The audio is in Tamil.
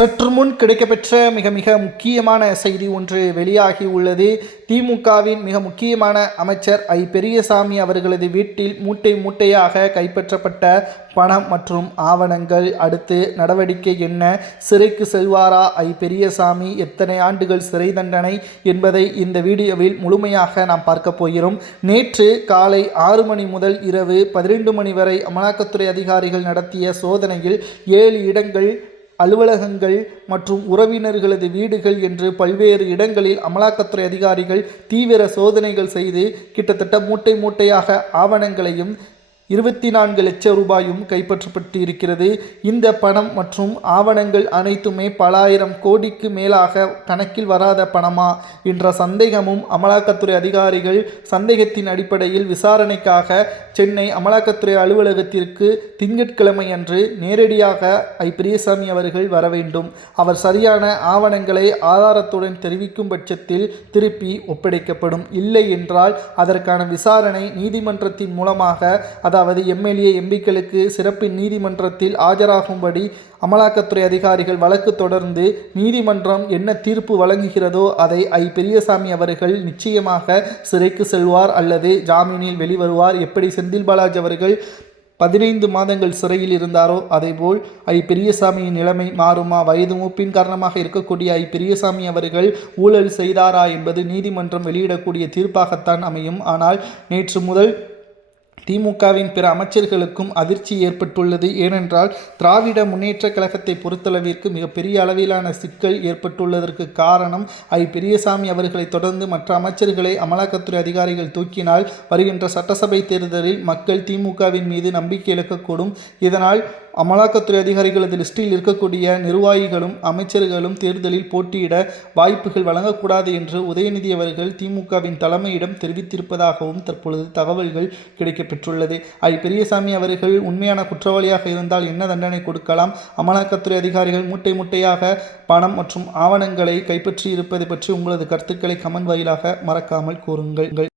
சற்று முன் கிடைக்கப்பெற்ற மிக மிக முக்கியமான செய்தி ஒன்று வெளியாகி உள்ளது. திமுகவின் மிக முக்கியமான அமைச்சர் ஐ பெரியசாமி அவர்களது வீட்டில் மூட்டை மூட்டையாக கைப்பற்றப்பட்ட பணம் மற்றும் ஆவணங்கள். அடுத்து நடவடிக்கை என்ன? சிறைக்கு செல்வாரா ஐ பெரியசாமி? எத்தனை ஆண்டுகள் சிறை தண்டனை என்பதை இந்த வீடியோவில் முழுமையாக நாம் பார்க்க போகிறோம். நேற்று காலை 6 மணி முதல் இரவு 12 மணி வரை அமலாக்கத்துறை அதிகாரிகள் நடத்திய சோதனையில் 7 இடங்கள், அலுவலகங்கள் மற்றும் உறவினர்களது வீடுகள் என்று பல்வேறு இடங்களில் அமலாக்கத்துறை அதிகாரிகள் தீவிர சோதனைகள் செய்து கிட்டத்தட்ட மூட்டை மூட்டையாக ஆவணங்களையும் 24 லட்சம் ரூபாயும் கைப்பற்றப்பட்டு இருக்கிறது. இந்த பணம் மற்றும் ஆவணங்கள் அனைத்துமே பல ஆயிரம் கோடிக்கு மேலாக கணக்கில் வராத பணமா என்ற சந்தேகமும் அமலாக்கத்துறை அதிகாரிகள் சந்தேகத்தின் அடிப்படையில் விசாரணைக்காக சென்னை அமலாக்கத்துறை அலுவலகத்திற்கு திங்கட்கிழமை அன்று நேரடியாக ஐ பெரியசாமி அவர்கள் வர வேண்டும். அவர் சரியான ஆவணங்களை ஆதாரத்துடன் தெரிவிக்கும் பட்சத்தில் திருப்பி ஒப்படைக்கப்படும். இல்லை என்றால் அதற்கான விசாரணை நீதிமன்றத்தின் மூலமாக, அதாவது எம்எல்ஏ எம்பிக்களுக்கு சிறப்பு நீதிமன்றத்தில் ஆஜராகும்படி அமலாக்கத்துறை அதிகாரிகள் வழக்கு தொடர்ந்து நீதிமன்றம் என்ன தீர்ப்பு வழங்குகிறதோ அதை ஐ பெரியசாமி அவர்கள் நிச்சயமாக சிறைக்கு செல்வார் அல்லது ஜாமீனில் வெளிவருவார். எப்படி செந்தில் பாலாஜி அவர்கள் 15 மாதங்கள் சிறையில் இருந்தாரோ அதேபோல் ஐ பெரியசாமியின் நிலைமை மாறுமா? வயது மூப்பின் காரணமாக இருக்கக்கூடிய ஐ பெரியசாமி அவர்கள் ஊழல் செய்தாரா என்பது நீதிமன்றம் வெளியிடக்கூடிய தீர்ப்பாகத்தான் அமையும். ஆனால் நேற்று முதல் திமுகவின் பிற அமைச்சர்களுக்கும் அதிர்ச்சி ஏற்பட்டுள்ளது. ஏனென்றால் திராவிட முன்னேற்ற கழகத்தை பொறுத்தளவிற்கு மிகப்பெரிய அளவிலான சிக்கல் ஏற்பட்டுள்ளதற்கு காரணம் ஐ பெரியசாமி அவர்களை தொடர்ந்து மற்ற அமைச்சர்களை அமலாக்கத்துறை அதிகாரிகள் தூக்கினால் வருகின்ற சட்டசபை தேர்தலில் மக்கள் திமுகவின் மீது நம்பிக்கை இழக்கக்கூடும். இதனால் அமலாக்கத்துறை அதிகாரிகளது லிஸ்டில் இருக்கக்கூடிய நிர்வாகிகளும் அமைச்சர்களும் தேர்தலில் போட்டியிட வாய்ப்புகள் வழங்கக்கூடாது என்று உதயநிதி அவர்கள் திமுகவின் தலைமையிடம் தெரிவித்திருப்பதாகவும் தற்பொழுது தகவல்கள் கிடைக்கப்பெற்றுள்ளது. ஐ பெரியசாமி அவர்கள் உண்மையான குற்றவாளியாக இருந்தால் என்ன தண்டனை கொடுக்கலாம்? அமலாக்கத்துறை அதிகாரிகள் மூட்டை மூட்டையாக பணம் மற்றும் ஆவணங்களை கைப்பற்றி இருப்பது பற்றி உங்களது கருத்துக்களை கமெண்ட் வாயிலாக மறக்காமல் கூறுங்கள்.